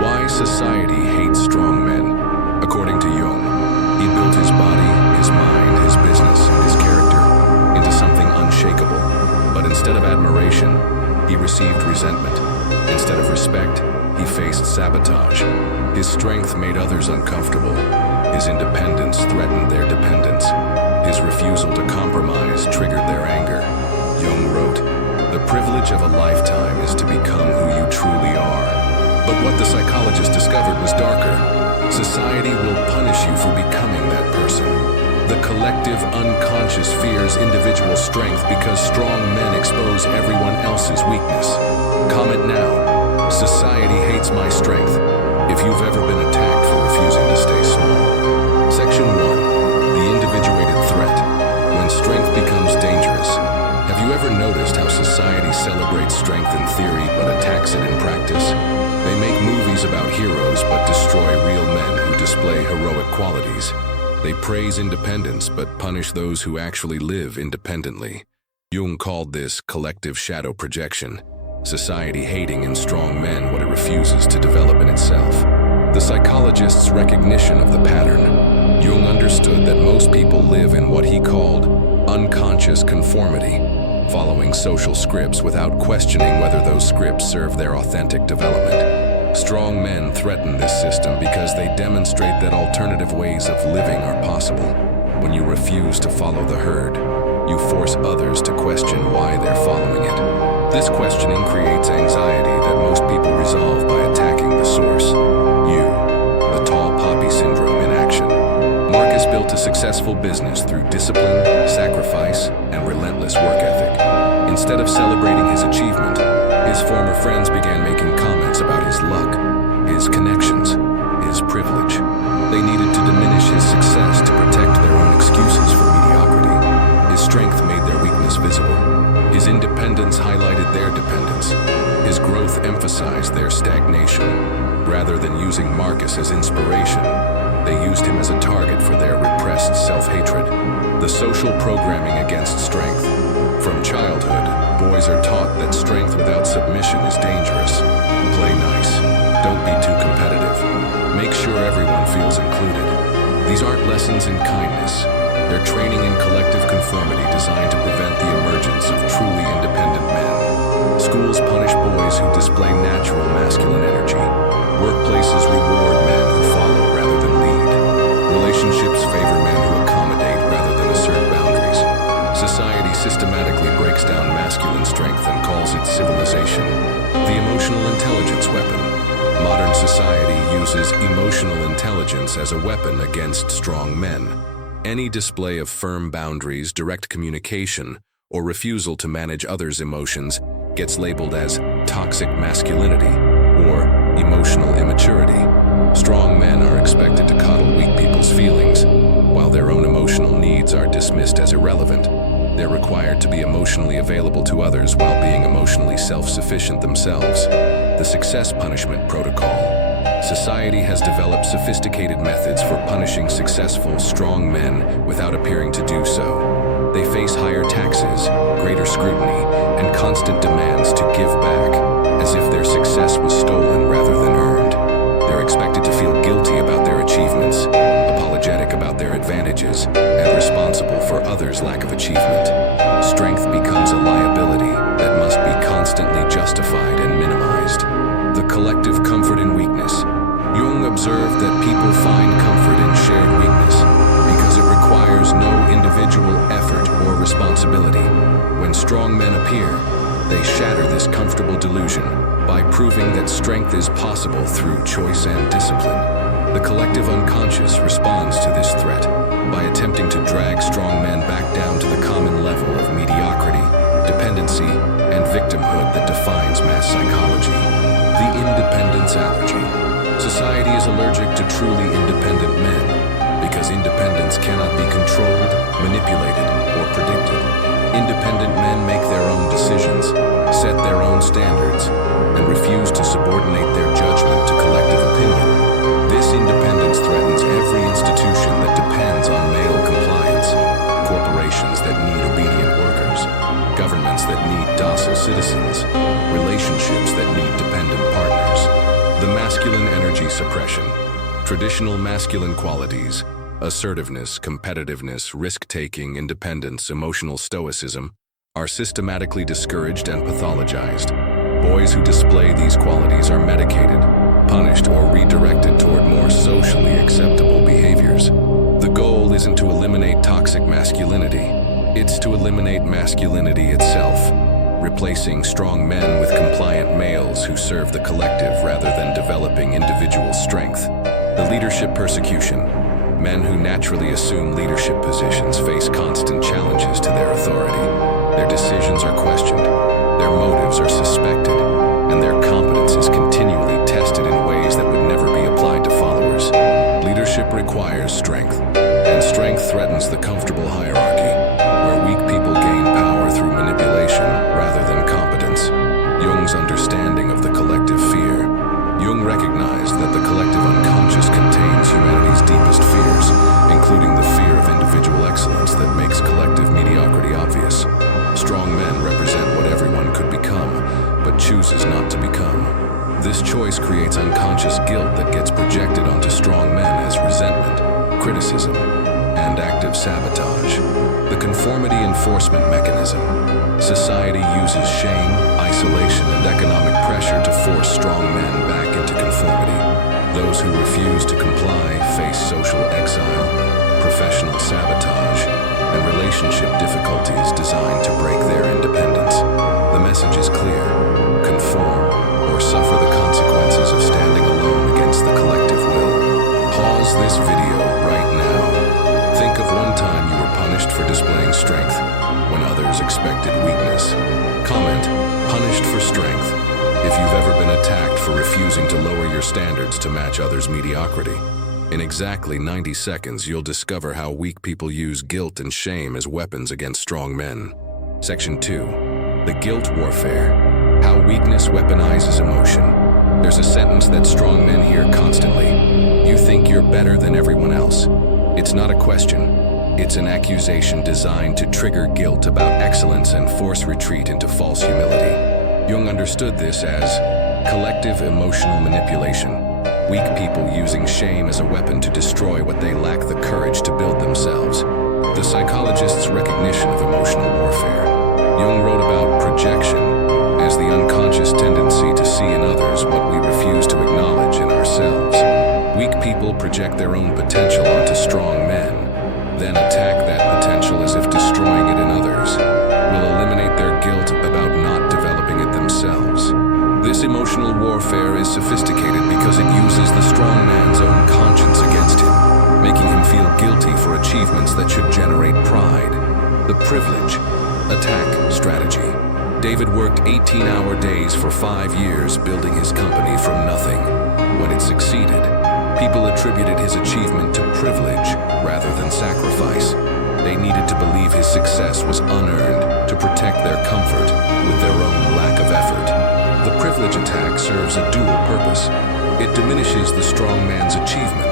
Why society hates strong men. According to Jung, he built his body, his mind, his business, and his character into something unshakable. But instead of admiration, he received resentment. Instead of respect, he faced sabotage. His strength made others uncomfortable. His independence threatened their dependence. His refusal to compromise triggered their anger. Jung wrote, "The privilege of a lifetime is to become who you truly are." But what the psychologist discovered was darker. Society will punish you for becoming that person. The collective unconscious fears individual strength because strong men expose everyone else's weakness. Comment now. Society hates my strength. If you've ever been attacked for refusing to stay small. Section 1. The individuated threat. When strength becomes dangerous. Have you ever noticed how society celebrates strength in theory but attacks it in practice? They make movies about heroes but destroy real men who display heroic qualities. They praise independence but punish those who actually live independently. Jung called this collective shadow projection, society hating in strong men what it refuses to develop in itself. The psychologist's recognition of the pattern. Jung understood that most people live in what he called unconscious conformity, following social scripts without questioning whether those scripts serve their authentic development. Strong men threaten this system because they demonstrate that alternative ways of living are possible. When you refuse to follow the herd, you force others to question why they're following it. This questioning creates anxiety that most people resolve by attacking the source. The tall poppy syndrome in action. Marcus built a successful business through discipline, sacrifice, and relentless work ethic. Instead of celebrating his achievement, his former friends began making comments about his luck, his connections, his privilege. They needed to diminish his success to protect their own excuses for mediocrity. His strength made their weakness visible. His independence highlighted their dependence. His growth emphasized their stagnation. Rather than using Marcus as inspiration, they used him as a target for their repressed self-hatred. The social programming against strength. From childhood, boys are taught that strength without submission is dangerous. Play nice. Don't be too competitive. Make sure everyone feels included. These aren't lessons in kindness. They're training in collective conformity designed to prevent the emergence of truly independent men. Schools punish boys who display natural masculine energy. Workplaces reward men who follow rather than lead. Relationships favor men who accommodate rather than assert boundaries. Society systematically breaks down masculine strength and calls it civilization. The emotional intelligence weapon. Modern society uses emotional intelligence as a weapon against strong men. Any display of firm boundaries, direct communication, or refusal to manage others' emotions gets labeled as toxic masculinity or emotional immaturity. Strong men are expected to coddle weak people's feelings, while their own emotional needs are dismissed as irrelevant. They're required to be emotionally available to others while being emotionally self-sufficient themselves. The success punishment protocol. Society has developed sophisticated methods for punishing successful, strong men without appearing to do so. They face higher taxes, greater scrutiny, and constant demands to give back, as if their success was stolen rather than earned. They're expected to feel guilty about their achievements, apologetic about their advantages, and responsible for others' lack of achievement. Strength becomes a liability that must be constantly justified and minimized. The collective comfort in weakness. Jung observed that people find comfort in shared weakness because it requires no individual effort or responsibility. When strong men appear, they shatter this comfortable delusion by proving that strength is possible through choice and discipline. The collective unconscious responds to this threat by attempting to drag strong men back down to the common level of mediocrity, dependency, and victimhood that defines mass psychology. The independence allergy. Society is allergic to truly independent men because independence cannot be controlled, manipulated, or predicted. Independent men make their own decisions, set their own standards, and refuse to subordinate their judgment to collective opinion. This independence threatens every institution that depends on male compliance, corporations that need obedient workers, governments that need docile citizens, relationships that need dependent partners. The masculine Masculine energy suppression. Traditional masculine qualities, assertiveness, competitiveness, risk-taking, independence, emotional stoicism, are systematically discouraged and pathologized. Boys who display these qualities are medicated, punished, or redirected toward more socially acceptable behaviors. The goal isn't to eliminate toxic masculinity, it's to eliminate masculinity itself, replacing strong men with compliant males who serve the collective rather than developing individual strength. The leadership persecution. Men who naturally assume leadership positions face constant challenges to their authority. Their decisions are questioned, their motives are suspected, and their competence is continually tested in ways that would never be applied to followers. Leadership requires strength, and strength threatens the comfortable hierarchy, where weak people gain power through manipulation rather than competence. Jung's understanding of the collective fear. Jung recognized that the collective unconscious contains humanity's deepest fears, including the fear of individual excellence that makes collective mediocrity obvious. Strong men represent what everyone could become, but chooses not to become. This choice creates unconscious guilt that gets projected onto strong men as resentment, criticism, and active sabotage. The conformity enforcement mechanism. Society uses shame, isolation, and economic pressure to force strong men back into conformity. Those who refuse to comply face social exile, professional sabotage, and relationship difficulties designed to break their independence. The message is clear: conform or suffer the consequences of standing alone against the collective will. Pause this video right now. Think of one time you were punished for displaying strength when others expected weakness. Comment, punished for strength, if you've ever been attacked for refusing to lower your standards to match others' mediocrity. In exactly 90 seconds, you'll discover how weak people use guilt and shame as weapons against strong men. Section 2. The guilt warfare. How weakness weaponizes emotion. There's a sentence that strong men hear constantly. You think you're better than everyone else. It's not a question. It's an accusation designed to trigger guilt about excellence and force retreat into false humility. Jung understood this as collective emotional manipulation. Weak people using shame as a weapon to destroy what they lack the courage to build themselves. The psychologist's recognition of emotional warfare. Jung wrote about projection as the unconscious tendency to see in others what we refuse to acknowledge in ourselves. Weak people project their own potential onto strong men, then attack that potential as if destroying it in others will eliminate their guilt about not developing it themselves. This emotional warfare is sophisticated because it uses the strong man's own conscience against him, making him feel guilty for achievements that should generate pride. The privilege attack strategy. David worked 18-hour days for 5 years building his company from nothing. When it succeeded, people attributed his achievement to privilege rather than sacrifice. They needed to believe his success was unearned to protect their comfort with their own lack of effort. The privilege attack serves a dual purpose. It diminishes the strong man's achievement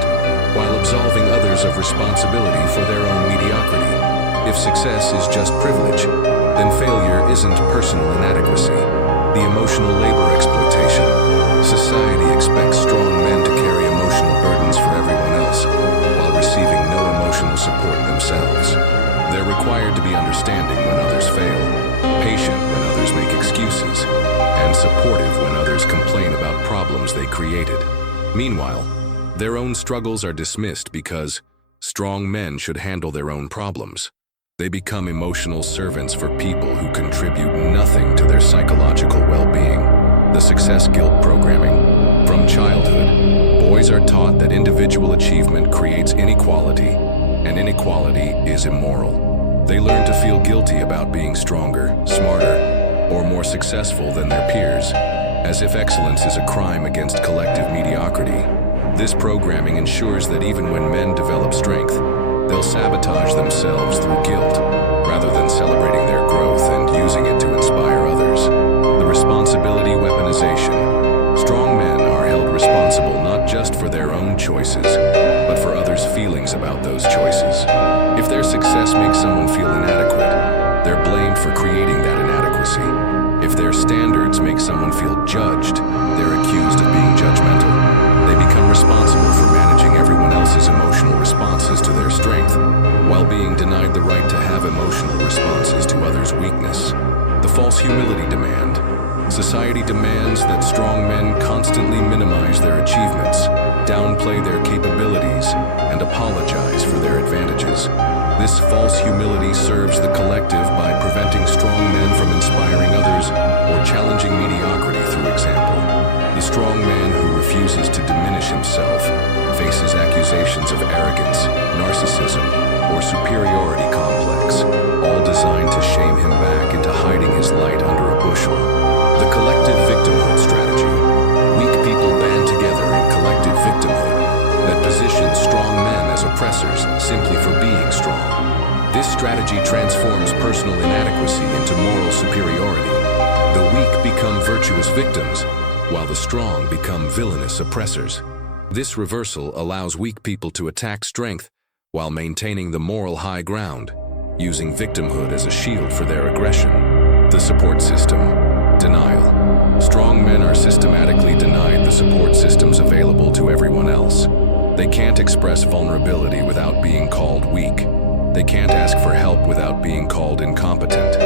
while absolving others of responsibility for their own mediocrity. If success is just privilege, then failure isn't personal inadequacy, the emotional labor exploitation. Society expects strong men to carry emotional burdens for everyone else, while receiving no emotional support themselves. They're required to be understanding when others fail, patient when others make excuses, and supportive when others complain about problems they created. Meanwhile, their own struggles are dismissed because strong men should handle their own problems. They become emotional servants for people who contribute nothing to their psychological well-being. The success guilt programming. From childhood, boys are taught that individual achievement creates inequality, and inequality is immoral. They learn to feel guilty about being stronger, smarter, or more successful than their peers, as if excellence is a crime against collective mediocrity. This programming ensures that even when men develop strength, they'll sabotage themselves through guilt, rather than celebrating their growth and using it to inspire others. The responsibility weaponization. Strong men are held responsible not just for their own choices, but for others' feelings about those choices. If their success makes someone feel inadequate, they're blamed for creating that inadequacy. If their standards make someone feel judged, they're accused of being judgmental. emotional responses to others' weakness. The false humility demand. Society demands that strong men constantly minimize their achievements, downplay their capabilities, and apologize for their advantages. This false humility serves the collective by preventing strong men from inspiring others or challenging mediocrity through example. The strong man who refuses to diminish himself faces accusations of arrogance, narcissism, or superiority complex, all designed to shame him back into hiding his light under a bushel. The collective victimhood strategy. Weak people band together in collective victimhood that positions strong men as oppressors simply for being strong. This strategy transforms personal inadequacy into moral superiority. The weak become virtuous victims, while the strong become villainous oppressors. This reversal allows weak people to attack strength while maintaining the moral high ground, using victimhood as a shield for their aggression. The support system. Denial. Strong men are systematically denied the support systems available to everyone else. They can't express vulnerability without being called weak. They can't ask for help without being called incompetent.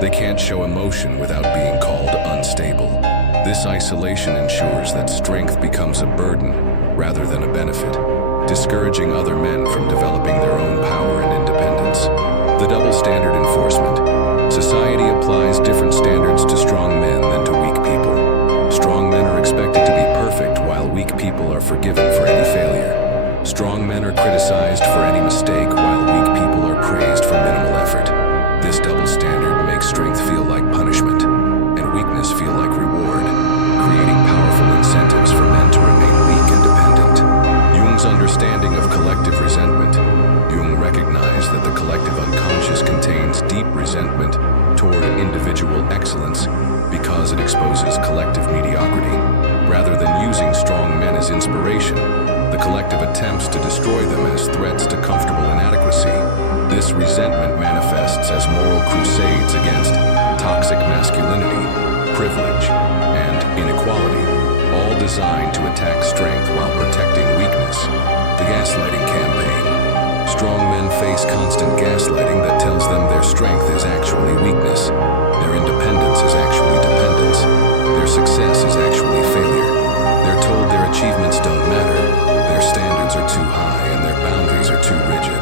They can't show emotion without being called unstable. This isolation ensures that strength becomes a burden rather than a benefit, discouraging other men from developing their own power and independence. The double standard enforcement. Society applies different standards to strong men than to weak people. Strong men are expected to be perfect, while weak people are forgiven for any failure. Strong men are criticized for any mistake, while weak people are praised for minimal effort. This double standard makes strength feel like punishment, and weakness feel like reward, creating powerful incentives for men to remain weak and dependent. Jung's understanding of collective resentment. Jung recognized that the collective unconscious contains deep resentment toward individual excellence because it exposes collective mediocrity. Rather than using strong men as inspiration, the collective attempts to destroy them as threats to comfortable inadequacy. This resentment manifests as moral crusades against toxic masculinity, privilege, and inequality, all designed to attack strength while protecting weakness. The gaslighting campaign. Strong men face constant gaslighting that tells them their strength is actually weakness, their independence is actually dependence, their success is actually failure. They're told their achievements don't matter, their standards are too high, and their boundaries are too rigid.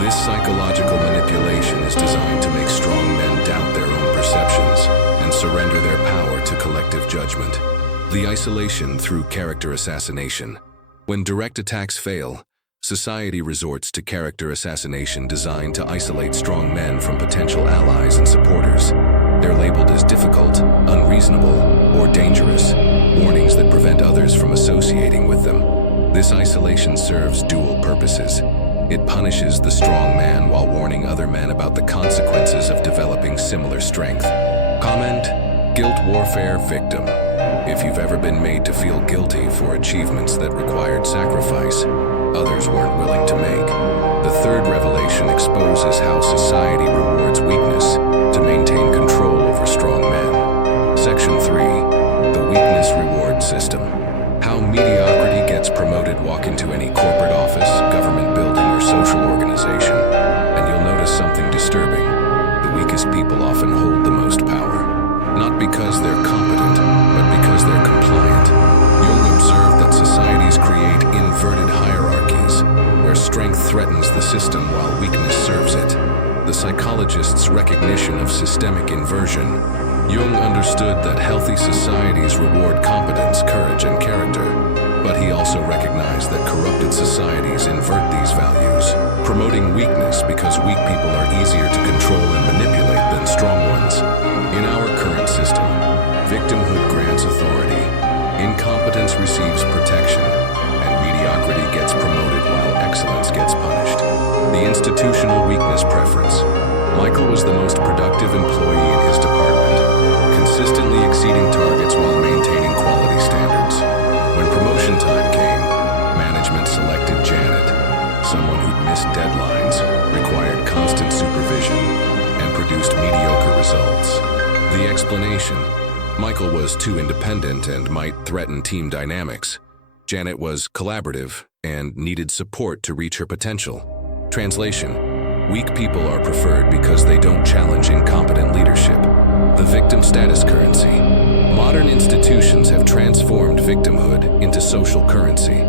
This psychological manipulation is designed to make strong men doubt their own perceptions and surrender their power to collective judgment. The isolation through character assassination. When direct attacks fail, society resorts to character assassination designed to isolate strong men from potential allies and supporters. They're labeled as difficult, unreasonable, or dangerous, warnings that prevent others from associating with them. This isolation serves dual purposes. It punishes the strong man while warning other men about the consequences of developing similar strength. Comment: guilt warfare victim. If you've ever been made to feel guilty for achievements that required sacrifice others weren't willing to make, the third revelation exposes how society rewards weakness to maintain control over strong men. Section 3. The Weakness Reward System. How mediocrity gets promoted. Walk into any corporate office, government building, or social organization, and you'll notice something disturbing. The weakest people often hold the most power. Not because they're competent, but because they're compliant. Jung observed that societies create inverted hierarchies, where strength threatens the system while weakness serves it. The psychologist's recognition of systemic inversion. Jung understood that healthy societies reward competence, courage, and character, but he also recognized that corrupted societies invert these values, promoting weakness because weak people are easier to control and manipulate than strong ones. In our current system, victimhood grants authority, incompetence receives protection, and mediocrity gets promoted while excellence gets punished. The institutional weakness preference. Michael was the most productive employee in his department, consistently exceeding targets while maintaining quality standards. When promotion time came, management selected Janet, someone who'd missed deadlines, required constant supervision, and produced mediocre results. The explanation: Michael was too independent and might threaten team dynamics. Janet was collaborative and needed support to reach her potential. Translation: Weak people are preferred because they don't challenge incompetent leadership. The victim status currency. Modern institutions have transformed victimhood into social currency.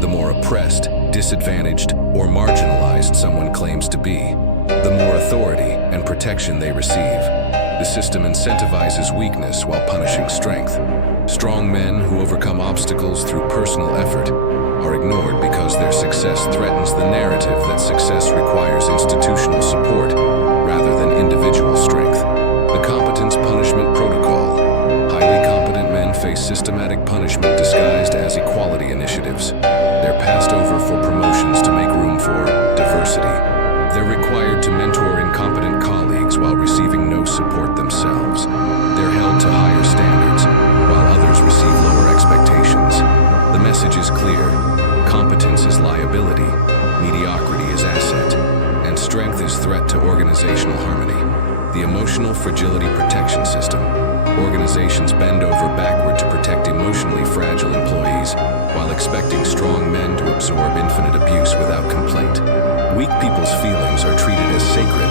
The more oppressed, disadvantaged, or marginalized someone claims to be, the more authority and protection they receive. The system incentivizes weakness while punishing strength. Strong men who overcome obstacles through personal effort are ignored because their success threatens the narrative that success requires institutional support rather than individual strength. The competence punishment protocol. Highly competent men face systematic punishment disguised as equality initiatives. They're passed over for promotions to make room for diversity. They're required to mentor incompetent colleagues while receiving no support themselves. They're held to higher standards, while others receive lower expectations. The message is clear. Competence is liability, mediocrity is asset, and strength is threat to organizational harmony. The emotional fragility protection system. Organizations bend over backward to protect emotionally fragile employees, while expecting strong men to absorb infinite abuse without complaint. Weak people's feelings are treated as sacred,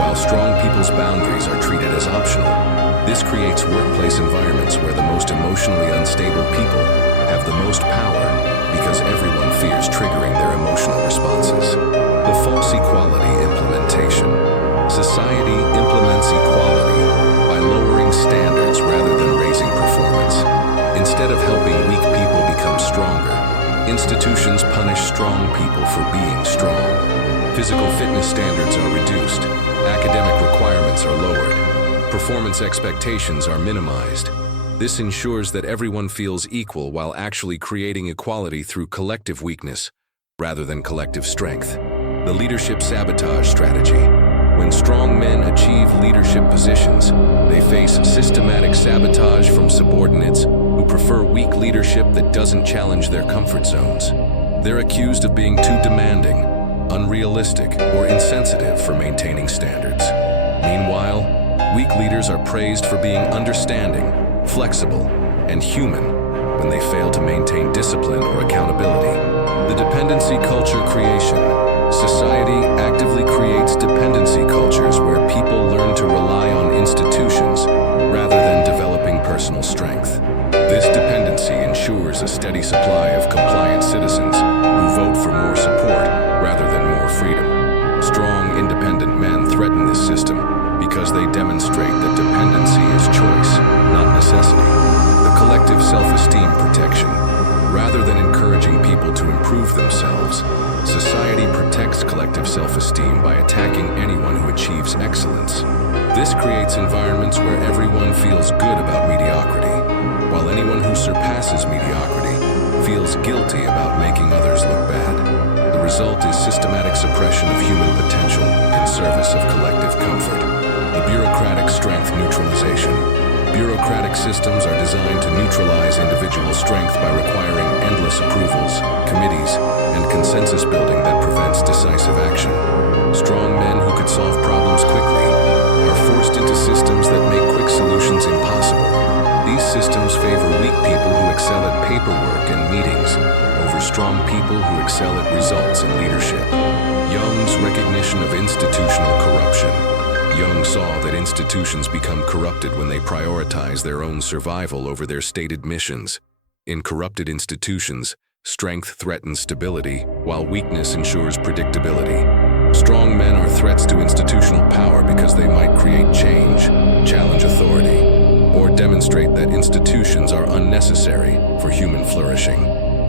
while strong people's boundaries are treated as optional. This creates workplace environments where the most emotionally unstable people have the most power because everyone fears triggering their emotional responses. The false equality implementation. Society implements equality by lowering standards rather than raising performance. Instead of helping weak people become stronger, institutions punish strong people for being strong. Physical fitness standards are reduced, academic requirements are lowered, performance expectations are minimized. This ensures that everyone feels equal while actually creating equality through collective weakness rather than collective strength. The leadership sabotage strategy. When strong men achieve leadership positions, they face systematic sabotage from subordinates who prefer weak leadership that doesn't challenge their comfort zones. They're accused of being too demanding, unrealistic, or insensitive for maintaining standards. Meanwhile, weak leaders are praised for being understanding, flexible, and human when they fail to maintain discipline or accountability. The dependency culture creation. Society actively creates dependency cultures where people learn to rely on institutions rather than developing personal strength. This dependency ensures a steady supply of compliant citizens who vote for more support rather than more freedom. Strong, independent men threaten this system because they demonstrate that dependency is choice, not necessity. The collective self-esteem protection. Rather than encouraging people to improve themselves, society protects collective self-esteem by attacking anyone who achieves excellence. This creates environments where everyone feels good about mediocrity, while anyone who surpasses mediocrity feels guilty about making others look bad. The result is systematic suppression of human potential in service of collective comfort. The bureaucratic strength neutralization. Bureaucratic systems are designed to neutralize individual strength by requiring endless approvals, committees, and consensus building that prevents decisive action. Strong men who could solve problems quickly are forced into systems that make quick solutions impossible. These systems favor weak people who excel at paperwork and meetings over strong people who excel at results and leadership. Jung's recognition of institutional corruption. Jung saw that institutions become corrupted when they prioritize their own survival over their stated missions. In corrupted institutions, strength threatens stability, while weakness ensures predictability. Strong men are threats to institutional power because they might create change, challenge authority, or demonstrate that institutions are unnecessary for human flourishing.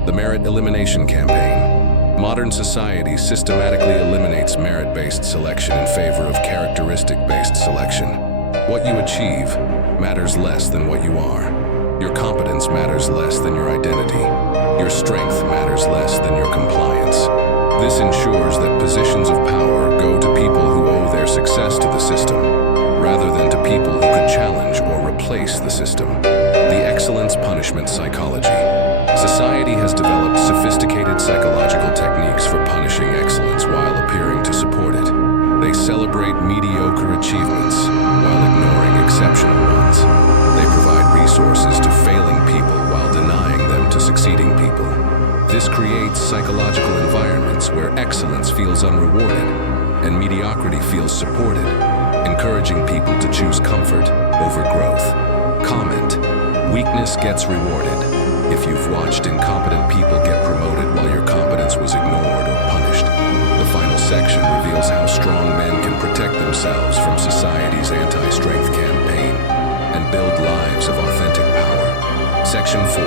The Merit Elimination Campaign. Modern society systematically eliminates merit-based selection in favor of characteristic-based selection. What you achieve matters less than what you are. Your competence matters less than your identity. Your strength matters less than your compliance. This ensures that positions of power go to people who owe their success to the system, rather than to people who could challenge or replace the system. The excellence punishment psychology. Society has developed sophisticated psychological techniques for punishing excellence while appearing to support it. They celebrate mediocre achievements while ignoring exceptional ones. They provide resources to failing people while denying them to succeeding people. This This creates psychological environments where excellence feels unrewarded and mediocrity feels supported, encouraging people to choose comfort over growth. Comment: weakness gets rewarded. If you've watched incompetent people get promoted while your competence was ignored or punished. The final section reveals how strong men can protect themselves from society's anti-strength campaign and build lives of authentic power. Section 4.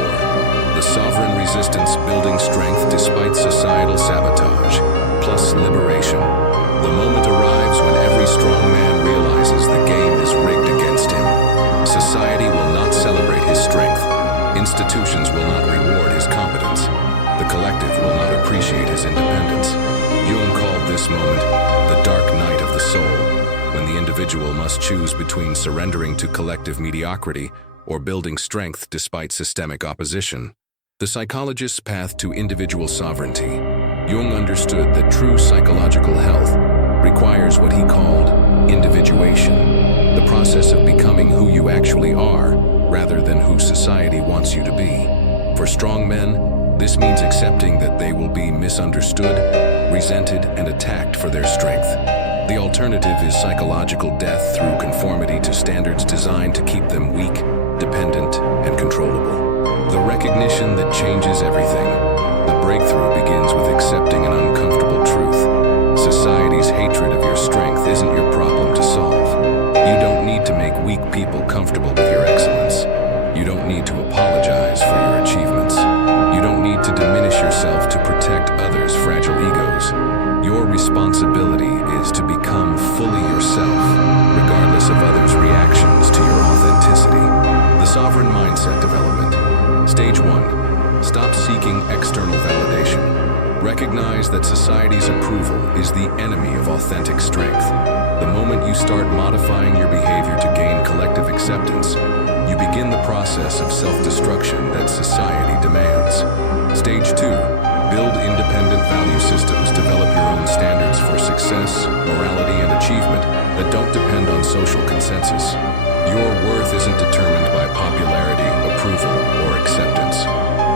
The sovereign resistance building strength despite societal sabotage, plus liberation. The moment arrives when every strong man realizes the game is rigged against him. Society will not celebrate his strength. Institutions will not reward his competence. The collective will not appreciate his independence. Jung called this moment the dark night of the soul, when the individual must choose between surrendering to collective mediocrity or building strength despite systemic opposition. The psychologist's path to individual sovereignty. Jung understood that true psychological health requires what he called individuation, the process of becoming who you actually are rather than who society wants you to be. For strong men, this means accepting that they will be misunderstood, resented, and attacked for their strength. The alternative is psychological death through conformity to standards designed to keep them weak, dependent, and controllable. The recognition that changes everything. The breakthrough begins with accepting an uncomfortable truth. Society's hatred of your strength isn't your problem to solve. You don't need to make weak people comfortable with your excellence. You don't need to apologize for your achievements. You don't need to diminish yourself to protect others' fragile egos. Your responsibility is to become fully yourself, regardless of others' reactions to your authenticity. The sovereign mindset development. Stage 1. Stop seeking external validation. Recognize that society's approval is the enemy of authentic strength. The moment you start modifying your behavior to gain collective acceptance, you begin the process of self-destruction that society demands. Stage 2. Build independent value systems. Develop your own standards for success, morality, and achievement that don't depend on social consensus. Your worth isn't determined by popularity, approval, or acceptance.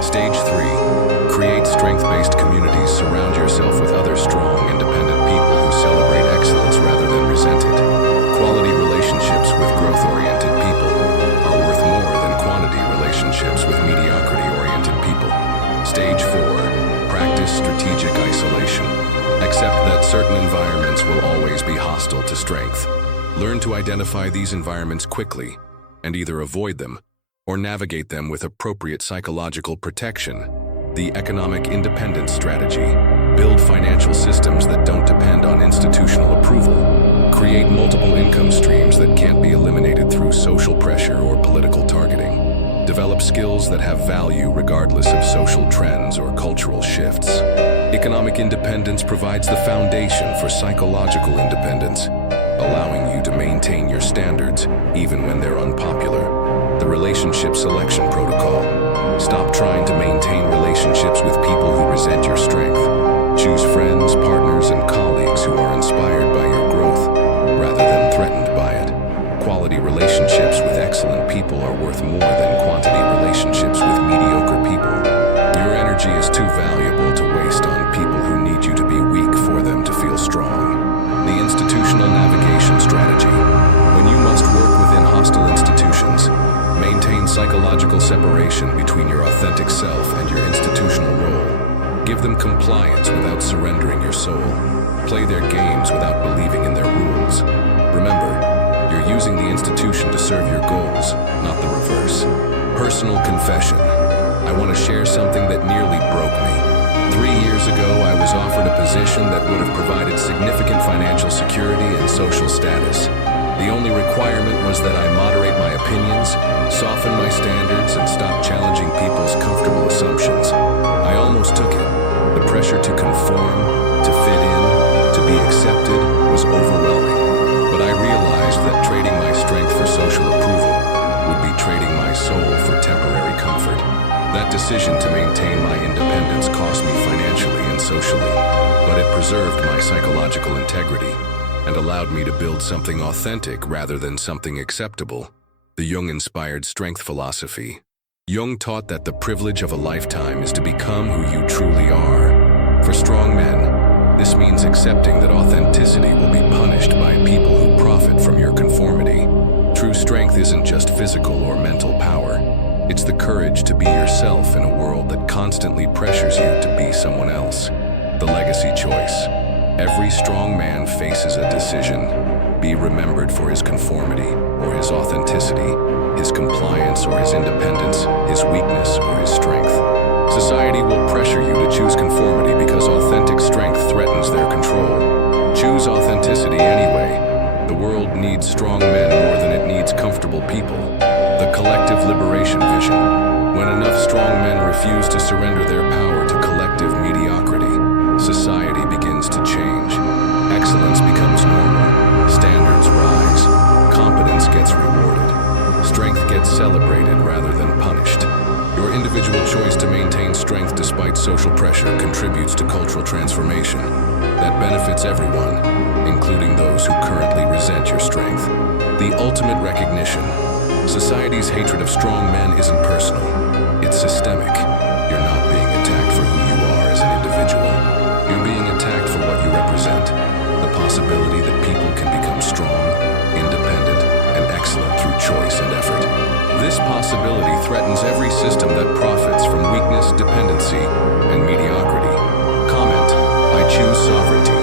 Stage 3. Create strength-based communities. Surround yourself with other strong, independent people who celebrate excellence rather than resent it. Quality relationships with growth-oriented people are worth more than quantity relationships with mediocrity-oriented people. Stage 4. Practice strategic isolation. Accept that certain environments will always be hostile to strength. Learn to identify these environments quickly and either avoid them or navigate them with appropriate psychological protection. The economic independence strategy. Build financial systems that don't depend on institutional approval. Create multiple income streams that can't be eliminated through social pressure or political targeting. Develop skills that have value regardless of social trends or cultural shifts. Economic independence provides the foundation for psychological independence, allowing you to maintain your standards even when they're unpopular. The relationship selection protocol. Stop trying to maintain relationships with people who resent your strength. Choose friends, partners, and colleagues who are inspired by your growth rather than threatened by it. Quality relationships with excellent people are worth more than quantity relationships with mediocre people. Your energy is too valuable to waste on people who need you to be weak for them to feel strong. The institutional navigation strategy. When you must work within hostile institutions, maintain psychological separation between your authentic self and your institutional role. Give them compliance without surrendering your soul. Play their games without believing in their rules. Remember, you're using the institution to serve your goals, not the reverse. Personal confession. I want to share something that nearly broke me. 3 years ago, I was offered a position that would have provided significant financial security and social status. The only requirement was that I moderate my opinions, soften my standards, and stop challenging people's comfortable assumptions. I almost took it. The pressure to conform, to fit in, to be accepted was overwhelming. But I realized that trading my strength for social approval would be trading my soul for temporary comfort. That decision to maintain my independence cost me financially and socially, but it preserved my psychological integrity and allowed me to build something authentic rather than something acceptable. The Jung-inspired strength philosophy. Jung taught that the privilege of a lifetime is to become who you truly are. For strong men, this means accepting that authenticity will be punished by people who profit from your conformity. True strength isn't just physical or mental power. It's the courage to be yourself in a world that constantly pressures you to be someone else. The legacy choice. Every strong man faces a decision. Be remembered for his conformity or his authenticity, his compliance or his independence, his weakness or his strength. Society will pressure you to choose conformity because authentic strength threatens their control. Choose authenticity anyway. The world needs strong men more than it needs comfortable people. The collective liberation vision. When enough strong men refuse to surrender their power to collective mediocrity, society begins to change. Excellence becomes normal. Standards rise. Competence gets rewarded. Strength gets celebrated rather than punished. Your individual choice to maintain strength despite social pressure contributes to cultural transformation that benefits everyone, including those who currently resent your strength. The ultimate recognition. Society's hatred of strong men isn't personal. It's systemic. You're not being attacked for who you are as an individual. You're being attacked for what you represent. The possibility that people can become strong, independent, and excellent through choice and effort. This possibility threatens every system that profits from weakness, dependency, and mediocrity. Comment, I choose sovereignty.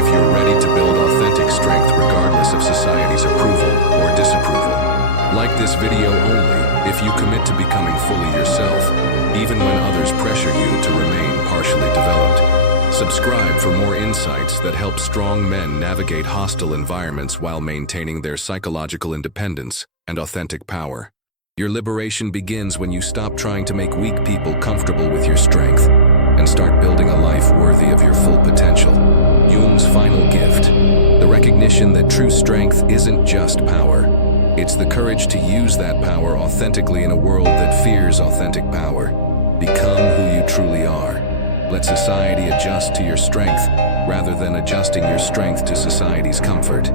If you're ready to build authentic strength regardless of society's approval or disapproval. Like this video only if you commit to becoming fully yourself, even when others pressure you to remain partially developed. Subscribe for more insights that help strong men navigate hostile environments while maintaining their psychological independence and authentic power. Your liberation begins when you stop trying to make weak people comfortable with your strength and start building a life worthy of your full potential. Jung's final gift, the recognition that true strength isn't just power. It's the courage to use that power authentically in a world that fears authentic power. Become who you truly are. Let society adjust to your strength rather than adjusting your strength to society's comfort.